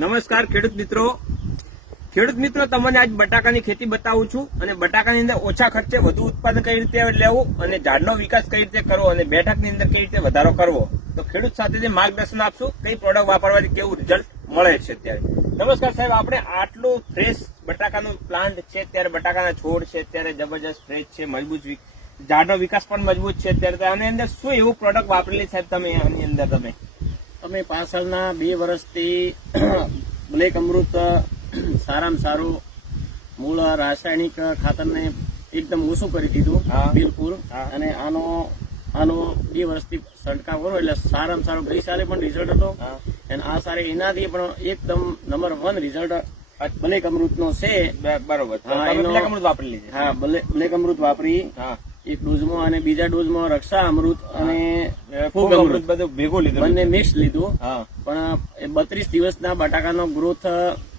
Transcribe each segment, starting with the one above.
નમસ્કાર ખેડૂત મિત્રો તમને આજ બટાકાની ખેતી બતાવું છું અને બટાકાની અંદર ઓછા ખર્ચે વધુ ઉત્પાદન કઈ રીતે લેવું અને ઝાડનો વિકાસ કઈ રીતે કરવો અને બેઠકની અંદર કઈ રીતે વધારો કરવો તો ખેડૂત સાથે માર્ગદર્શન આપશું કઈ પ્રોડક્ટ વાપરવાથી કેવું રિઝલ્ટ મળે છે ત્યારે. નમસ્કાર સાહેબ, આપણે આટલું ફ્રેશ બટાકાનું પ્લાન્ટ છે ત્યારે બટાકાના છોડ છે ત્યારે જબરજસ્ત ફ્રેશ છે, મજબૂત ઝાડનો વિકાસ પણ મજબૂત છે ત્યારે આની અંદર શું એવું પ્રોડક્ટ વાપરેલી સાહેબ તમે આની અંદર તમે પાછળના 2 વર્ષથી બ્લેક અમૃત સારામાં સારું મૂળ રાસાયણિક ખાતરને એકદમ ઓછું કરી દીધું બિલકુલ. અને આનો 2 વર્ષથી છંટકાવ કરો એટલે સારામાં સારું ગઈ સાલે પણ રિઝલ્ટ હતો અને આ સારે એનાથી પણ એકદમ નંબર 1 રિઝલ્ટ બ્લેક અમૃત નો છે. બરોબર, બ્લેક અમૃત વાપરી એક ડોઝમાં અને બીજા ડોઝમાં રક્ષા અમૃત અને ફૂગ અમૃત બધું ભેગું લીધું, બંને મિક્સ લીધું. પણ 32 દિવસના બટાકાનો ગ્રોથ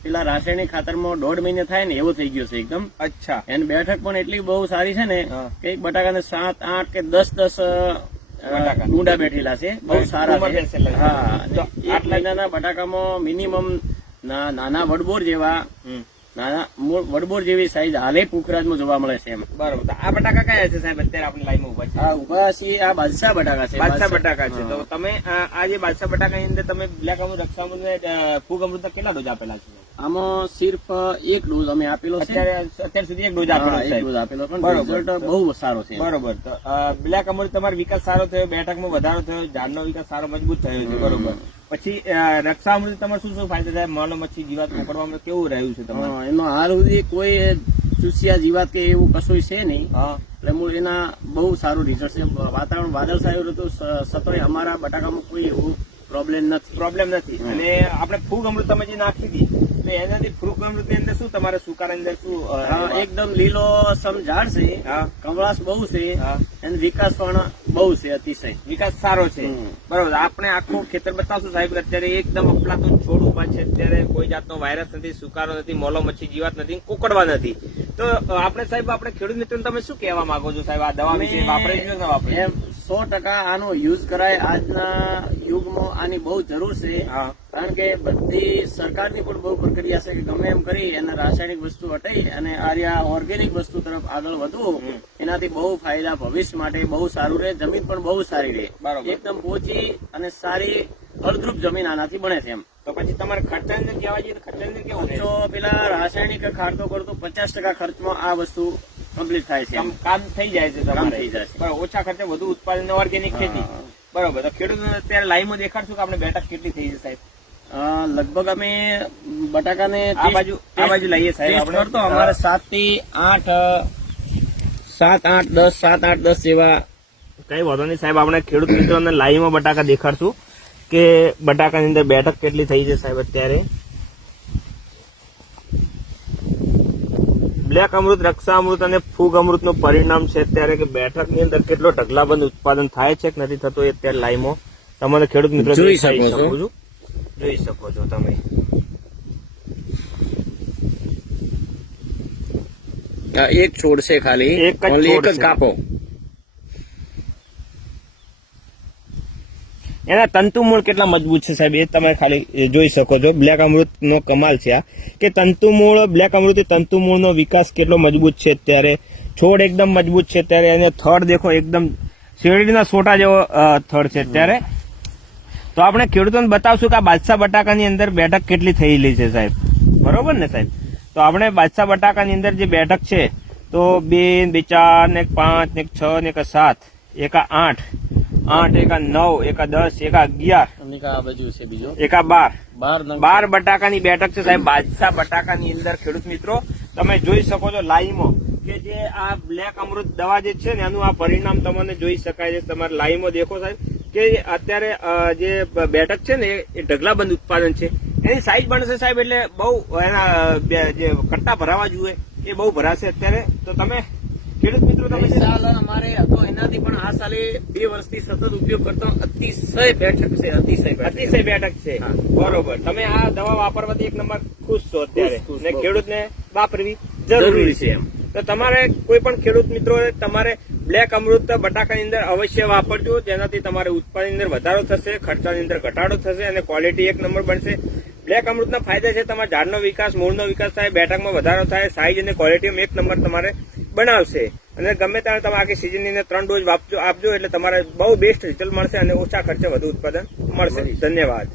પેલા રાસાયણિક ખાતરમાં 1.5 મહિને થાય ને એવો થઈ ગયો છે એકદમ. અચ્છા. એની બેઠક પણ એટલી બહુ સારી છે ને કે બટાકાને 7, 8 કે 10 ડુંડા બેઠેલા છે, બહુ સારા છે. હા, એક મહિનાના બટાકામાં મિનિમમ નાના વડબોર જેવી સાઈઝ હાલે પુખરાજમાં જોવા મળે છે. બરોબર. આ બટાકા કયા છે સાહેબ અત્યારે આપણે લાઈનમાં ઉભા છે? ઉભા છીએ આ બાદશાહ બટાકા છે. બાદશાહ બટાકા છે. તો તમે આ જે બાદશાહ બટાકા ની અંદર તમે બ્લેક અમૃત, રક્ષા અમૃત ને ફૂગ અમૃત કેટલા ડોઝ આપેલા છે? આમાં સિર્ફ 1 ડોઝ અમે આપેલો છે. અત્યાર સુધી 1 ડોઝ આપેલો છે. 1 ડોઝ આપેલો પણ રિઝલ્ટ બહુ સારો છે. બરોબર. તો બ્લેક અમૃત તમારો વિકાસ સારો થયો, બેઠકમાં વધારો થયો, ઝાડનો વિકાસ સારો મજબૂત થયો છે. બરોબર. પછી રક્ષા અમૃત તમારે શું શું ફાયદા થાય? માનો મચ્છી જીવાત પકડવામાં કેવું રહ્યું છે તમારે? એનો હાલ સુધી કોઈ ચૂસિયા જીવાત કે એવું કશું છે નહીં. એટલે એના બહુ સારું રિઝલ્ટ છે. વાતાવરણ વાદળછાયું હતું છતાંય અમારા બટાકામાં કોઈ એવું પ્રોબ્લેમ નથી. અને આપણે ફૂગ અમૃત તમે જે નાખી હતી તો એનાથી ફૂગ અમૃત ની અંદર શું તમારે સુકારા અંદર શું એકદમ લીલો સમ ઝાડ છે, કમળાશ બહુ છે અને વિકાસ પણ બહુ છે, અતિશય વિકાસ સારો છે. બરોબર. આપણે આખું ખેતર બતાવશું સાહેબ. અત્યારે એકદમ અપલાતું છોડ ઉભા છે, અત્યારે કોઈ જાતનો વાયરસ નથી, સુકારો નથી, મોલો મચ્છી જીવાત નથી, કોકડવા નથી. તો આપણે સાહેબ આપણે ખેડૂત મિત્રોને તમે શું કહેવા માંગો છો સાહેબ? આ દવા વિશે વાપરે છે કે ના વાપરે? 100% આનો યુઝ કરાય. આજના યુગમાં આની બહુ જરૂર છે. કારણ કે બધી સરકારની પણ બહુ પ્રક્રિયા છે કે ગમે એમ કરી અને રાસાયણિક વસ્તુ હટાઈ અને આ ઓર્ગેનિક વસ્તુ તરફ આગળ વધવું. એનાથી બહુ ફાયદા ભવિષ્ય માટે બહુ સારું રહે, જમીન પણ બહુ સારી રહે, એકદમ પોચી અને સારી ફળદ્રુપ જમીન આનાથી બને છે. એમ તો પછી તમારે ખર્ચા અંદર કહેવા જઈએ તો ખર્ચા અંદર કેવું તો પેલા રાસાયણિક ખાતર કરતો 50% ખર્ચમાં આ વસ્તુ કમ્પ્લીટ થાય છે. કામ થઈ જાય છે તમારે. ઓછા ખર્ચે વધુ ઉત્પાદન, ઓર્ગેનિક ખેતી. બરોબર. તો ખેડૂત અત્યારે લાઈવમાં દેખાડશું કે આપણે બેઠક કેટલી થઈ છે સાહેબ? લગભગ અમે બટાકાને આ બાજુ લઈએ સાહેબ. તો અમારે 7 થી 8 10 જેવા. કઈ વાંધો નહીં સાહેબ, આપણે ખેડૂત મિત્રોને લાઈવમાં બટાકા દેખાડશું કે બટાકાની અંદર બેઠક કેટલી થઈ છે સાહેબ. અત્યારે બ્લેક અમૃત, રક્ષા અમૃત અને ફૂગ અમૃત નું પરિણામ છે અત્યારે કે બેઠક ની અંદર કેટલો ઢગલાબંધ ઉત્પાદન થાય છે કે નથી થતો એ અત્યારે લાઈવમાં તમારે ખેડૂત મિત્રો જોઈ શકો છો તમે. એક છોડ છે ખાલી, એક જ કાપો. એના તંતુમૂળ કેટલા મજબૂત છે સાહેબ એ તમે ખાલી જોઈ શકો છો. બ્લેક અમૃત નો કમાલ છે આ કે તંતુમૂળ, બ્લેક અમૃત તંતુમૂળ નો વિકાસ કેટલો મજબૂત છે અત્યારે. છોડ એકદમ મજબૂત છે અત્યારે. એને થડ દેખો, એકદમ શેરડીના સોટા જેવો થડ છે અત્યારે. તો આપણે ખેડૂતોને બતાવશું કે આ બાદશાહ બટાકાની અંદર બેઠક કેટલી થયેલી છે સાહેબ. બરોબર ને સાહેબ? તો આપણે બાદશાહ બટાકાની અંદર જે બેઠક છે તો 2, 2, 4 ને 5 ને 6 ને 7, 1, 8, 8, 1, 9, 1, 10, 1, 11, 12 બટાકાની બેઠક છે સાહેબ બાદશાહ બટાકાની અંદર. ખેડૂત મિત્રો તમે જોઈ શકો છો લાઈવમાં કે જે આ બ્લેક અમૃત દવા જે છે ને એનું આ પરિણામ તમને જોઈ શકાય છે. તમારે લાઈવમાં દેખો સાહેબ કે અત્યારે જે બેઠક છે ને એ ઢગલાબંધ ઉત્પાદન છે. એની સાઈઝ બનશે સાહેબ એટલે બહુ એના જે કટ્ટા ભરાવા જોઈએ એ બહુ ભરાશે અત્યારે. તો તમે ખેડૂત મિત્રો તમે અમારે હતો એનાથી પણ આ સાલે 2 વર્ષથી સતત ઉપયોગ કરતો અતિશય બેઠક છે, અતિશય બેઠક છે. બરોબર. તમે આ દવા વાપરવાથી 1 નંબર ખુશ છો અત્યારે ને ખેડૂતને વાપરવી જરૂરી છે. તો તમારે કોઈ પણ ખેડૂત મિત્રો તમારે બ્લેક અમૃત બટાકાની અંદર અવશ્ય વાપરજો, જેનાથી તમારે ઉત્પાદનની અંદર વધારો થશે, ખર્ચાની અંદર ઘટાડો થશે અને ક્વોલિટી 1 નંબર બનશે. બ્લેક અમૃતના ફાયદા છે તમારા ઝાડનો વિકાસ, મૂળનો વિકાસ થાય, બેઠકમાં વધારો થાય, સાઈઝ અને ક્વોલિટીમાં એક નંબર તમારે બનાવશે. અને ગમે ત્યારે તમે આખી સિઝનની અંદર 3 ડોઝ આપજો એટલે તમારે બહુ બેસ્ટ રિઝલ્ટ મળશે અને ઓછા ખર્ચે વધુ ઉત્પાદન મળશે. ધન્યવાદ.